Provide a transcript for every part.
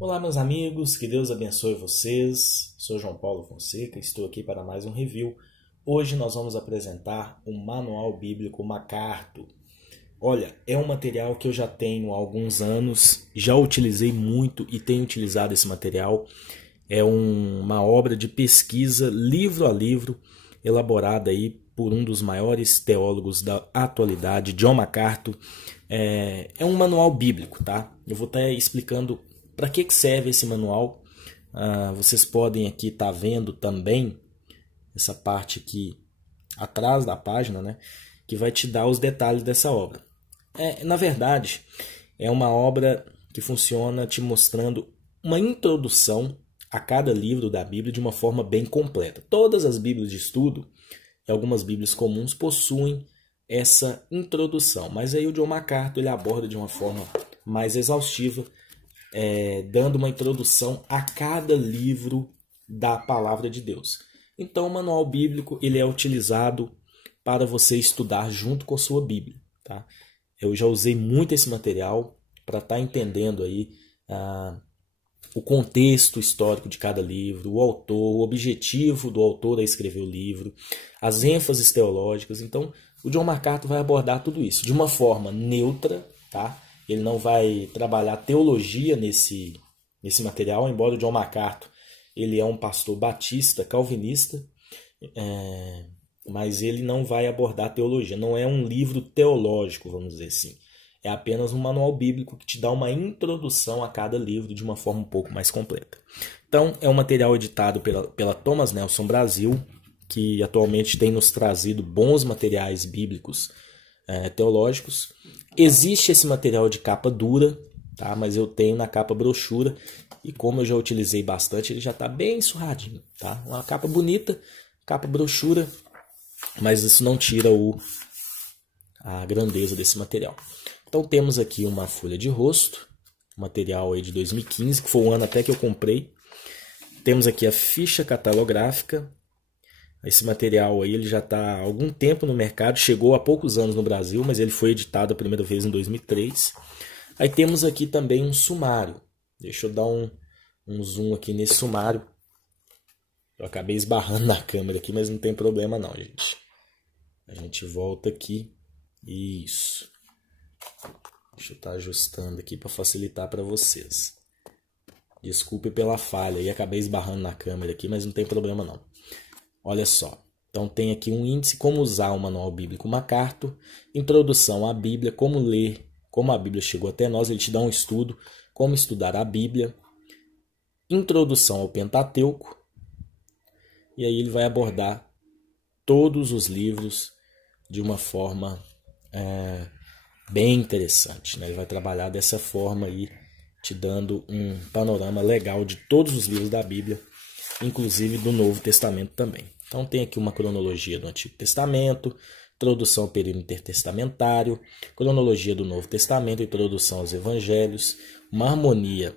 Olá, meus amigos, que Deus abençoe vocês. Sou João Paulo Fonseca, estou aqui para mais um review. Hoje nós vamos apresentar o Manual Bíblico MacArthur. Olha, é um material que eu já tenho há alguns anos, já utilizei muito e tenho utilizado esse material. É uma obra de pesquisa, livro a livro, elaborada aí por um dos maiores teólogos da atualidade, John MacArthur. É um manual bíblico, tá? Eu vou estar explicando para que serve esse manual. Vocês podem aqui estar vendo também essa parte aqui atrás da página, né? Que vai te dar os detalhes dessa obra. Na verdade, é uma obra que funciona te mostrando uma introdução a cada livro da Bíblia de uma forma bem completa. Todas as Bíblias de estudo e algumas Bíblias comuns possuem essa introdução, mas aí o John MacArthur ele aborda de uma forma mais exaustiva, dando uma introdução a cada livro da Palavra de Deus. Então o manual bíblico ele é utilizado para você estudar junto com a sua Bíblia, tá? Eu já usei muito esse material para estar entendendo aí o contexto histórico de cada livro, o autor, o objetivo do autor a escrever o livro, as ênfases teológicas. Então, o John MacArthur vai abordar tudo isso de uma forma neutra, tá? Ele não vai trabalhar teologia nesse material, embora o John MacArthur ele é um pastor batista, calvinista, mas ele não vai abordar teologia. Não é um livro teológico, vamos dizer assim. É apenas um manual bíblico que te dá uma introdução a cada livro de uma forma um pouco mais completa. Então, é um material editado pela Thomas Nelson Brasil, que atualmente tem nos trazido bons materiais bíblicos teológicos. Existe esse material de capa dura, tá? Mas eu tenho na capa brochura, e como eu já utilizei bastante, ele já está bem surradinho, tá? Uma capa bonita, capa brochura, mas isso não tira a grandeza desse material. Então temos aqui uma folha de rosto, material aí de 2015, que foi o ano até que eu comprei. Temos aqui a ficha catalográfica. Esse material aí ele já está há algum tempo no mercado, chegou há poucos anos no Brasil, mas ele foi editado a primeira vez em 2003. Aí temos aqui também um sumário. Deixa eu dar um zoom aqui nesse sumário. Eu acabei esbarrando na câmera aqui, mas não tem problema não, gente. A gente volta aqui. Isso. Deixa eu estar ajustando aqui para facilitar para vocês. Desculpe pela falha e acabei esbarrando na câmera aqui, mas não tem problema não. Olha só. Então tem aqui um índice, como usar o Manual Bíblico MacArthur, introdução à Bíblia, como ler, como a Bíblia chegou até nós, ele te dá um estudo, como estudar a Bíblia, introdução ao Pentateuco, e aí ele vai abordar todos os livros de uma forma bem interessante, né? Ele vai trabalhar dessa forma aí, te dando um panorama legal de todos os livros da Bíblia, inclusive do Novo Testamento também. Então tem aqui uma cronologia do Antigo Testamento, introdução ao período intertestamentário, cronologia do Novo Testamento, introdução aos Evangelhos, uma harmonia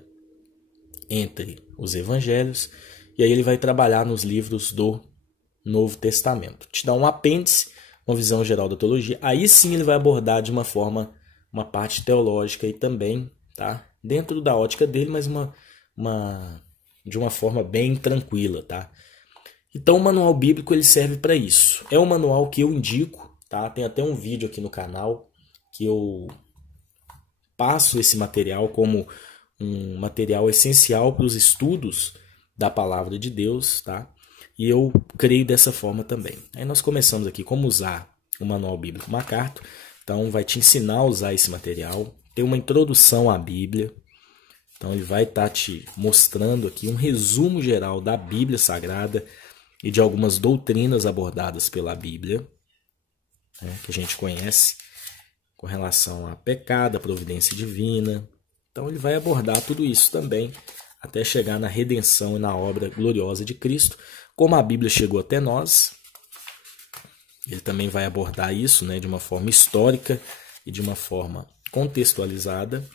entre os Evangelhos, e aí ele vai trabalhar nos livros do Novo Testamento. Te dá um apêndice, uma visão geral da teologia. Aí sim ele vai abordar de uma forma, uma parte teológica e também, tá? Dentro da ótica dele, mas de uma forma bem tranquila, tá? Então o manual bíblico ele serve para isso. É um manual que eu indico, tá? Tem até um vídeo aqui no canal que eu passo esse material como um material essencial para os estudos da palavra de Deus, tá? E eu creio dessa forma também. Aí nós começamos aqui como usar o Manual Bíblico MacArthur. Então vai te ensinar a usar esse material. Tem uma introdução à Bíblia. Então ele vai estar te mostrando aqui um resumo geral da Bíblia Sagrada e de algumas doutrinas abordadas pela Bíblia, né, que a gente conhece com relação a pecado, a providência divina. Então ele vai abordar tudo isso também até chegar na redenção e na obra gloriosa de Cristo, como a Bíblia chegou até nós. Ele também vai abordar isso, né, de uma forma histórica e de uma forma contextualizada.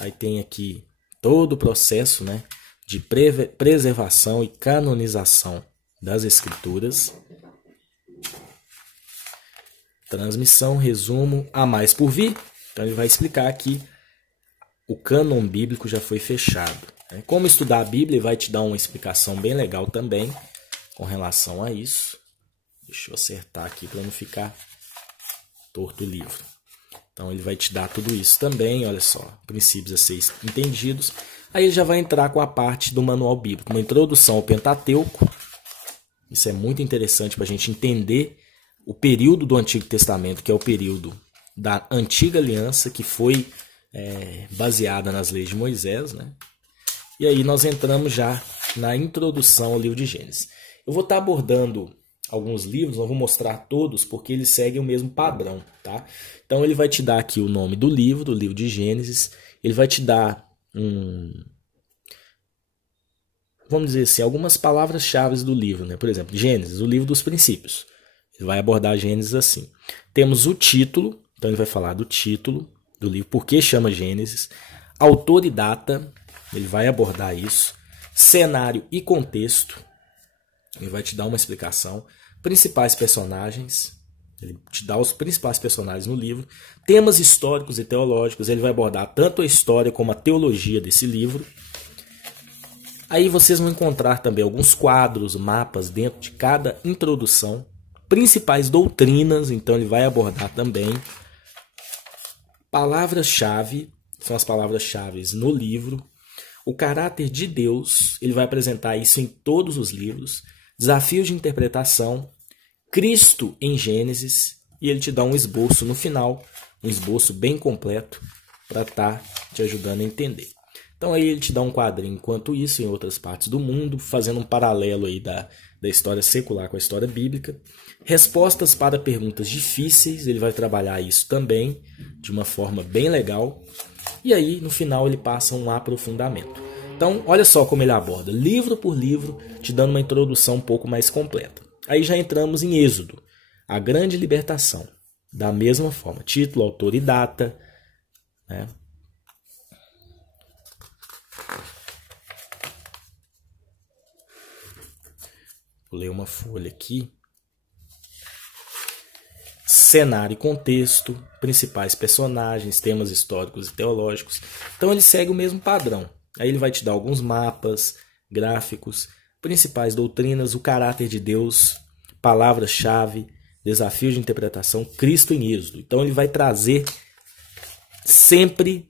Aí tem aqui todo o processo, né, de preservação e canonização das Escrituras. Transmissão, resumo, há mais por vir. Então ele vai explicar aqui o cânon bíblico já foi fechado. Como estudar a Bíblia vai te dar uma explicação bem legal também com relação a isso. Deixa eu acertar aqui para não ficar torto o livro. Então ele vai te dar tudo isso também, olha só, princípios a ser entendidos. Aí ele já vai entrar com a parte do manual bíblico, uma introdução ao Pentateuco. Isso é muito interessante para a gente entender o período do Antigo Testamento, que é o período da Antiga Aliança, que foi baseada nas leis de Moisés, né? E aí nós entramos já na introdução ao livro de Gênesis. Eu vou estar abordando alguns livros, não vou mostrar todos, porque eles seguem o mesmo padrão, tá? Então ele vai te dar aqui o nome do livro de Gênesis, ele vai te dar vamos dizer assim, algumas palavras-chave do livro, né? Por exemplo, Gênesis, o livro dos princípios. Ele vai abordar Gênesis assim. Temos o título, então ele vai falar do título do livro, por que chama Gênesis, autor e data, ele vai abordar isso, cenário e contexto, ele vai te dar uma explicação, principais personagens, ele te dá os principais personagens no livro, temas históricos e teológicos, ele vai abordar tanto a história como a teologia desse livro. Aí vocês vão encontrar também alguns quadros, mapas dentro de cada introdução, principais doutrinas, então ele vai abordar também palavras-chave, são as palavras-chave no livro, o caráter de Deus, ele vai apresentar isso em todos os livros, desafios de interpretação, Cristo em Gênesis, e ele te dá um esboço no final, um esboço bem completo para estar te ajudando a entender. Então aí ele te dá um quadrinho enquanto isso em outras partes do mundo, fazendo um paralelo aí da história secular com a história bíblica. Respostas para perguntas difíceis, ele vai trabalhar isso também de uma forma bem legal. E aí no final ele passa um aprofundamento. Então olha só como ele aborda, livro por livro, te dando uma introdução um pouco mais completa. Aí já entramos em Êxodo, a grande libertação. Da mesma forma, título, autor e data, né? Vou ler uma folha aqui. Cenário e contexto, principais personagens, temas históricos e teológicos. Então ele segue o mesmo padrão. Aí ele vai te dar alguns mapas, gráficos, principais doutrinas, o caráter de Deus, palavras-chave, desafio de interpretação, Cristo em Êxodo. Então ele vai trazer sempre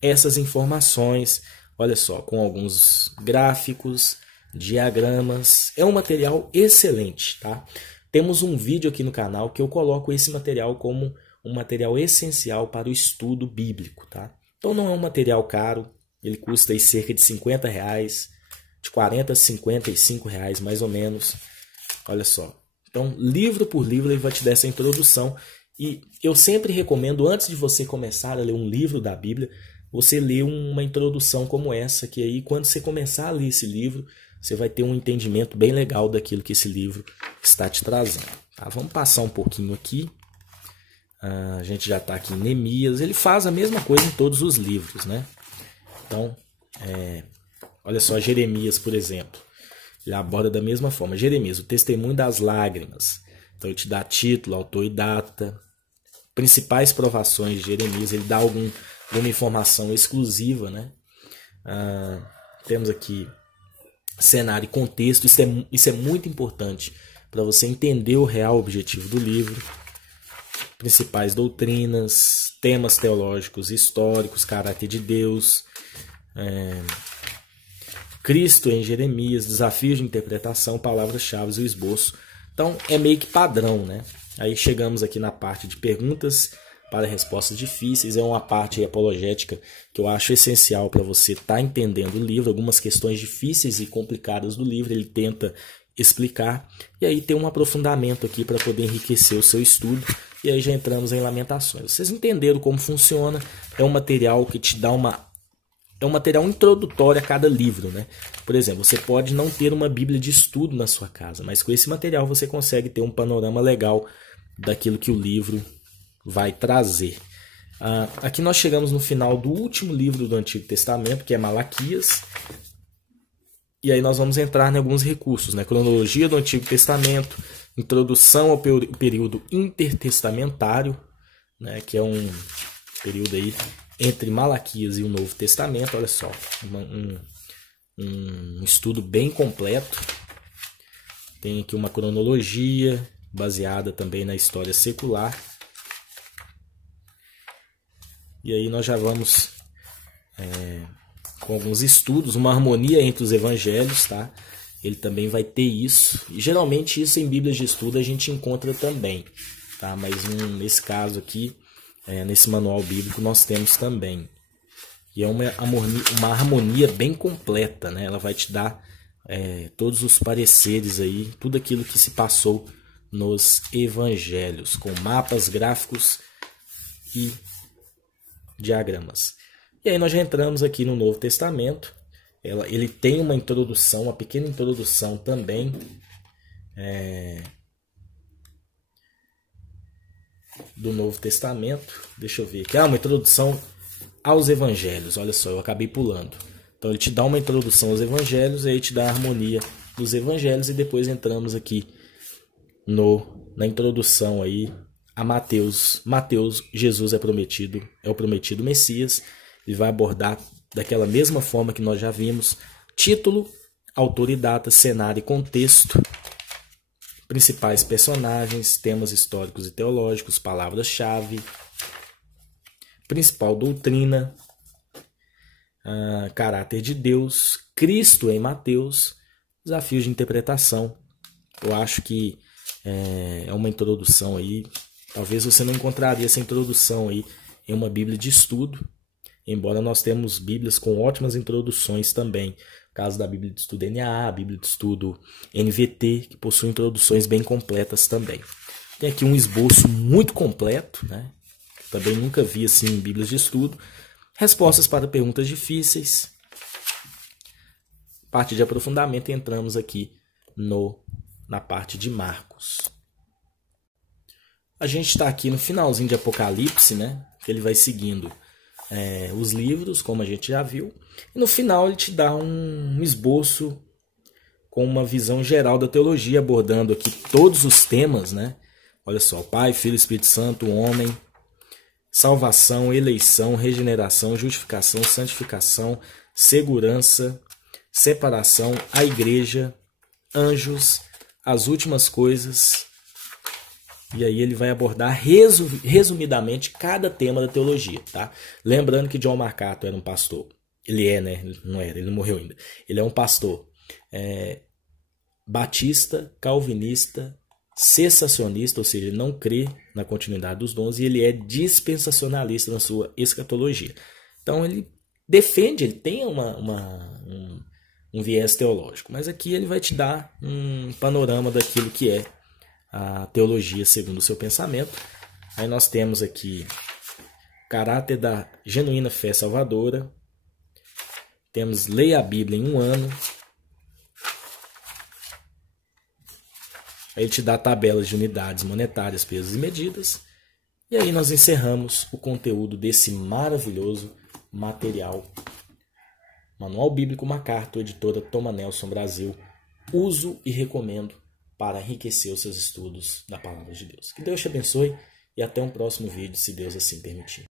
essas informações, olha só, com alguns gráficos, diagramas. É um material excelente, tá? Temos um vídeo aqui no canal que eu coloco esse material como um material essencial para o estudo bíblico, tá? Então não é um material caro, ele custa aí cerca de R$50, de 40 a 55 reais mais ou menos. Olha só. Então, livro por livro ele vai te dar essa introdução. E eu sempre recomendo, antes de você começar a ler um livro da Bíblia, você ler uma introdução como essa, que aí quando você começar a ler esse livro, você vai ter um entendimento bem legal daquilo que esse livro está te trazendo. Tá? Vamos passar um pouquinho aqui. A gente já está aqui em Neemias. Ele faz a mesma coisa em todos os livros, né? Então, olha só, Jeremias, por exemplo. Ele aborda da mesma forma. Jeremias, o testemunho das lágrimas. Então ele te dá título, autor e data. Principais provações de Jeremias. Ele dá alguma informação exclusiva, né? Temos aqui cenário e contexto. Isso é muito importante para você entender o real objetivo do livro. Principais doutrinas, temas teológicos, históricos, caráter de Deus, Cristo em Jeremias, desafios de interpretação, palavras-chave e o esboço. Então é meio que padrão, né? Aí chegamos aqui na parte de perguntas para respostas difíceis. É uma parte apologética que eu acho essencial para você estar entendendo o livro. Algumas questões difíceis e complicadas do livro ele tenta explicar. E aí tem um aprofundamento aqui para poder enriquecer o seu estudo. E aí já entramos em Lamentações. Vocês entenderam como funciona. É um material que te dá é um material introdutório a cada livro, né? Por exemplo, você pode não ter uma Bíblia de estudo na sua casa, mas com esse material você consegue ter um panorama legal daquilo que o livro vai trazer. Aqui nós chegamos no final do último livro do Antigo Testamento, que é Malaquias. E aí nós vamos entrar em alguns recursos, né? Cronologia do Antigo Testamento, introdução ao período intertestamentário, né? Que é um período aí entre Malaquias e o Novo Testamento. Olha só, um estudo bem completo. Tem aqui uma cronologia baseada também na história secular. E aí nós já vamos com alguns estudos, uma harmonia entre os evangelhos, tá? Ele também vai ter isso. E geralmente isso em Bíblias de estudo a gente encontra também, tá? Mas nesse caso aqui, nesse manual bíblico, nós temos também. E é uma harmonia bem completa, né? Ela vai te dar todos os pareceres aí, tudo aquilo que se passou nos evangelhos, com mapas, gráficos e diagramas. E aí nós já entramos aqui no Novo Testamento. Ele tem uma introdução, uma pequena introdução também do Novo Testamento. Deixa eu ver aqui. Uma introdução aos evangelhos. Olha só, eu acabei pulando. Então ele te dá uma introdução aos evangelhos, e aí te dá a harmonia dos evangelhos, e depois entramos aqui na introdução aí a Mateus. Jesus é o prometido Messias. Ele vai abordar daquela mesma forma que nós já vimos: título, autor e data, cenário e contexto, principais personagens, temas históricos e teológicos, palavras-chave, principal doutrina, caráter de Deus, Cristo em Mateus, desafios de interpretação. Eu acho que é uma introdução aí. Talvez você não encontraria essa introdução aí em uma Bíblia de estudo, embora nós temos Bíblias com ótimas introduções também. No caso da Bíblia de estudo NAA, a Bíblia de estudo NVT, que possui introduções bem completas também. Tem aqui um esboço muito completo, né? Também nunca vi assim em Bíblias de estudo. Respostas para perguntas difíceis. Parte de aprofundamento, entramos aqui na parte de Marcos. A gente está aqui no finalzinho de Apocalipse, né? Ele vai seguindo os livros, como a gente já viu. E no final ele te dá um esboço com uma visão geral da teologia, abordando aqui todos os temas, né? Olha só, Pai, Filho, Espírito Santo, homem, salvação, eleição, regeneração, justificação, santificação, segurança, separação, a igreja, anjos, as últimas coisas. E aí ele vai abordar resumidamente cada tema da teologia, tá? Lembrando que John MacArthur era um pastor. Ele né? Não era, ele não morreu ainda. Ele é um pastor batista, calvinista, cessacionista, ou seja, ele não crê na continuidade dos dons, e ele é dispensacionalista na sua escatologia. Então ele defende, ele tem um viés teológico, mas aqui ele vai te dar um panorama daquilo que é a teologia segundo o seu pensamento. Aí nós temos aqui o caráter da genuína fé salvadora. Temos leia a Bíblia em um ano. Aí ele te dá tabelas de unidades monetárias, pesos e medidas. E aí nós encerramos o conteúdo desse maravilhoso material. Manual Bíblico MacArthur, editora Thomas Nelson Brasil. Uso e recomendo para enriquecer os seus estudos da Palavra de Deus. Que Deus te abençoe e até um próximo vídeo, se Deus assim permitir.